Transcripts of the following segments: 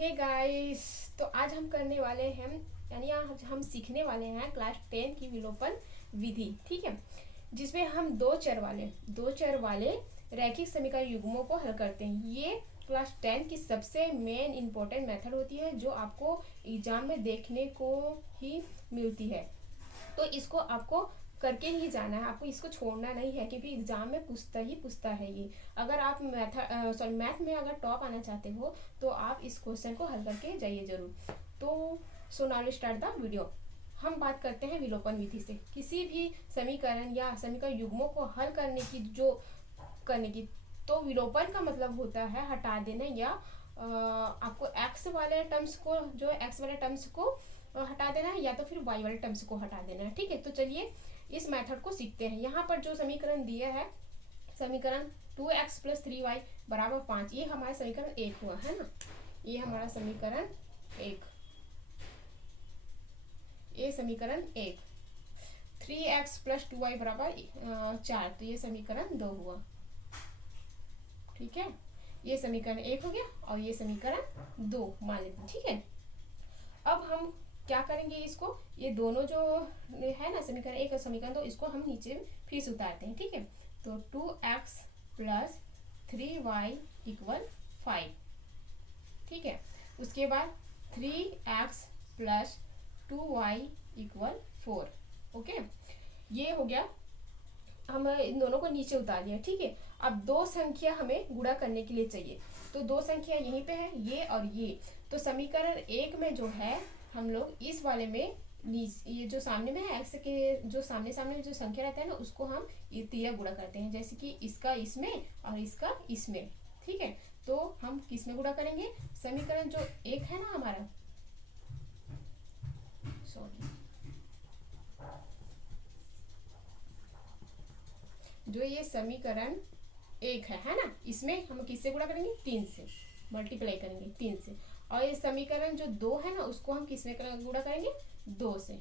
Hey guys, तो आज हम करने वाले हैं यानी आज हम सीखने वाले हैं क्लास 10 की विलोपन विधि। ठीक है, जिसमें हम दो चर वाले रैखिक समीकरण युग्मों को हल करते हैं। ये क्लास 10 की सबसे मेन इंपॉर्टेंट मेथड होती है जो आपको एग्जाम में देखने को ही मिलती है। तो इसको आपको करके ही जाना है, आपको इसको छोड़ना नहीं है, क्योंकि एग्जाम में पूछता है ये। अगर आप मैथ में अगर टॉप आना चाहते हो तो आप इस क्वेश्चन को हल करके जाइए जरूर। तो नाउ स्टार्ट द वीडियो। हम बात करते हैं विलोपन विधि से किसी भी समीकरण या समीकरण युग्मों को हल करने की। तो विलोपन का मतलब होता है हटा देना या आपको एक्स वाले टर्म्स को हटा देना है या तो फिर वाई वाले टर्म्स को हटा देना है। ठीक है, तो चलिए इस मेथड को सीखते हैं। यहाँ पर जो समीकरण दिया है, समीकरण 2x + 3y = 5, ये हमारा समीकरण 1 हुआ है ना। ये हमारा समीकरण 1, ये समीकरण 1। 3x + 2y = 4, तो ये समीकरण 2 हुआ। ठीक है, ये समीकरण 1 हो गया और ये समीकरण 2 मान लेते हैं। ठीक है, अब हम क्या करेंगे, इसको ये दोनों जो है ना समीकरण 1 और समीकरण 2, इसको हम नीचे फिर से उतारते हैं। ठीक है, तो 2x + 3y = 5। ठीक है, उसके बाद 3x + 2y = 4। ओके, ये हो गया, हम इन दोनों को नीचे उतार दिया। ठीक है, अब दो संख्या हमें गुणा करने के लिए चाहिए, तो दो संख्या यहीं पे है, ये और ये। तो समीकरण 1 में जो है हम लोग इस वाले में ये जो सामने में है एक्स के जो सामने सामने जो संख्या रहता है ना, उसको हम ये तीर गुणा करते हैं, जैसे कि इसका इसमें और इसका इसमें। ठीक है, तो हम किस में गुणा करेंगे, समीकरण जो 1 है ना हमारा, सॉरी, जो ये समीकरण 1 है ना, इसमें हम किससे गुणा करेंगे, 3 से मल्टीप्लाई करेंगे, 3 से। और ये समीकरण जो 2 है ना, उसको हम किसमें गुणा करेंगे, 2 से।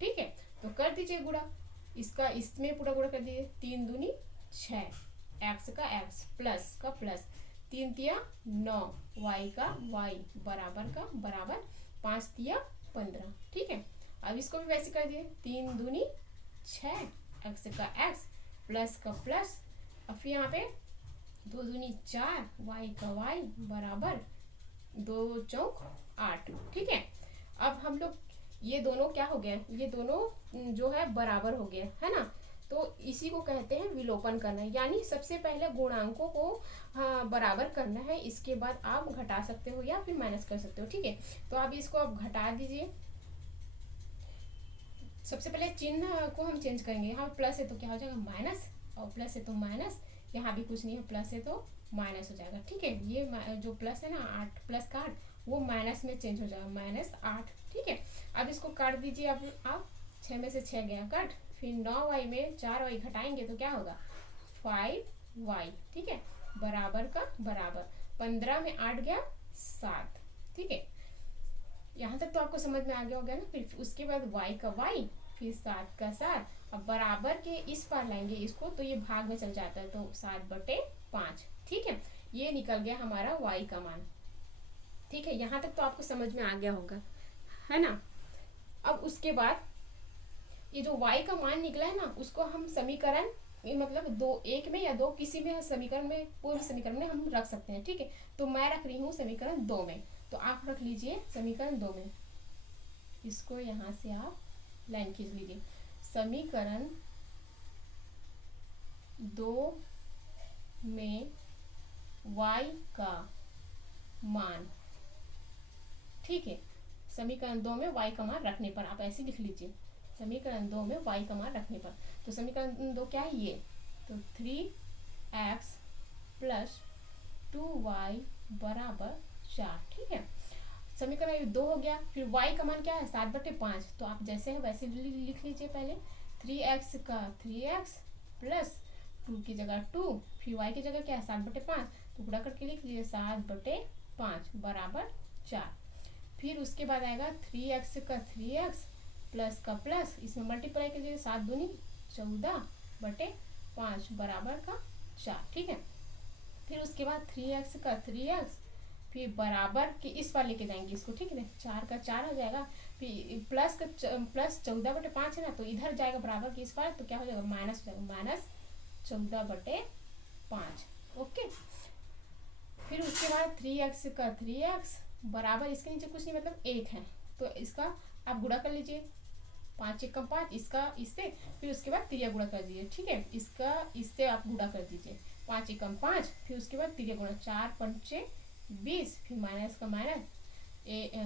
ठीक है, तो कर दीजिए गुणा, इसका इसमें पूरा गुणा कर दीजिए। 3 दूनी 6, एक्स का एक्स, प्लस का प्लस, 3 तिया 9, वाई का वाई, बराबर का बराबर, 5 तिया 15। ठीक है, अब इसको भी वैसे कर दिए। 3 दूनी 6, एक्स का एक्स, प्लस का प्लस, अब फिर यहाँ पे 2 दूनी 4, वाई का वाई, बराबर 2 चौक 8। ठीक है, अब हम लोग ये दोनों क्या हो गया, ये दोनों जो है बराबर हो गया है ना। तो इसी को कहते हैं विलोपन करना, यानी सबसे पहले गुणांकों को बराबर करना है, इसके बाद आप घटा सकते हो या फिर माइनस कर सकते हो। ठीक है, तो अब इसको आप घटा दीजिए। सबसे पहले चिन्ह को हम चेंज करेंगे, यहाँ प्लस है तो क्या हो जाएगा माइनस, और प्लस है तो माइनस, यहाँ भी कुछ नहीं है, प्लस है तो माइनस हो जाएगा। ठीक है, ये जो प्लस है ना 8 प्लस का 8, वो माइनस में चेंज हो जाएगा, -8। ठीक है, अब इसको काट दीजिए। अब आप 6 में से 6 गया कट, फिर 9y में 4y घटाएंगे तो क्या होगा, 5y। ठीक है, बराबर का बराबर, 15 में 8 गया 7। ठीक है, यहाँ तक तो आपको समझ में आ गया होगा ना। फिर उसके बाद y का y, फिर 7 का 7, अब बराबर के इस पार लाएंगे इसको तो ये भाग में चल जाता है, तो 7/5। ठीक है, ये निकल गया हमारा y का मान। ठीक है, यहाँ तक तो आपको समझ में आ गया होगा, है ना। अब उसके बाद ये जो y का मान निकला है ना, उसको हम समीकरण मतलब 2 1 में या 2 किसी में समीकरण में, पूर्व समीकरण में हम रख सकते हैं। ठीक है, तो मैं रख रही हूँ समीकरण 2 में, तो आप रख लीजिए समीकरण 2 में। इसको यहाँ से आप लाइन खींच लीजिए, समीकरण 2 में y का मान। ठीक है, समीकरण 2 में y का मान रखने पर आप ऐसे लिख लीजिए, समीकरण 2 में y का मान रखने पर। तो समीकरण 2 क्या है, ये तो 3x + 2y = 4। ठीक है, समीकरण 2 हो गया। फिर y का मान क्या है, 7/5, तो आप जैसे है वैसे लिख लीजिए। पहले 3x का 3x प्लस 2 की जगह 2, फिर y की जगह क्या है 7/5, तो गुणा करके लिख लीजिए 7/5 बराबर 4। फिर उसके बाद आएगा 3x का 3x प्लस का प्लस, इसमें मल्टीप्लाई कीजिए, 7 दूनी 14/5 बराबर का 4। ठीक है, फिर उसके बाद 3x का 3x फिर बराबर कि इस पर लेके जाएंगे इसको, ठीक है ना, 4 का 4 हो जाएगा, फिर प्लस 14/5 है ना, तो इधर जाएगा बराबर कि इस पर, तो क्या हो जाएगा माइनस हो जाएगा, -14/5। ओके, फिर उसके बाद 3x का 3x बराबर इसके नीचे कुछ नहीं मतलब 1 है, तो इसका आप गुणा कर लीजिए, 5 × 5 इसका इससे, फिर उसके बाद तिरिया गुणा कर दीजिए, ठीक है, इसका इससे आप गुणा कर दीजिए, 5 × 5, फिर उसके बाद तिरिया गुणा, 4 × 5 20, फिर माइनस का माइनस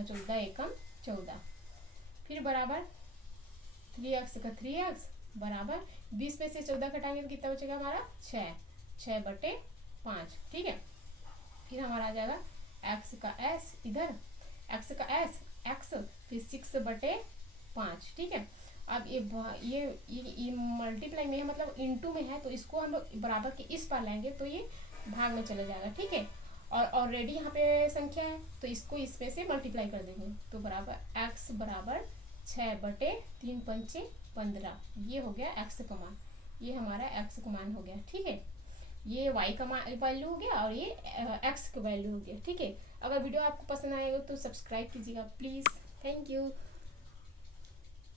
14 × 14, फिर बराबर 3x का 3x बराबर 20 में से 14 घटाएंगे तो कितना बचेगा हमारा 6/5, ठीक है। फिर हमारा आ जाएगा x का s, इधर x का s x, फिर 6/5, ठीक है। अब ये मल्टीप्लाई में है मतलब इनटू में है, तो इसको हम लोग बराबर के इस पर लाएंगे तो ये भाग में चला जाएगा, ठीक है। और ऑलरेडी यहाँ पे संख्या है तो इसको इसमें से मल्टीप्लाई कर देंगे, तो बराबर x बराबर 6/3 × 5 = 15, ये हो गया x का मान, ये हमारा x का मान हो गया, ठीक है। ये y का वैल्यू हो गया और ये x का वैल्यू हो गया, ठीक है। अगर वीडियो आपको पसंद आएगा तो सब्सक्राइब कीजिएगा प्लीज़, थैंक यू।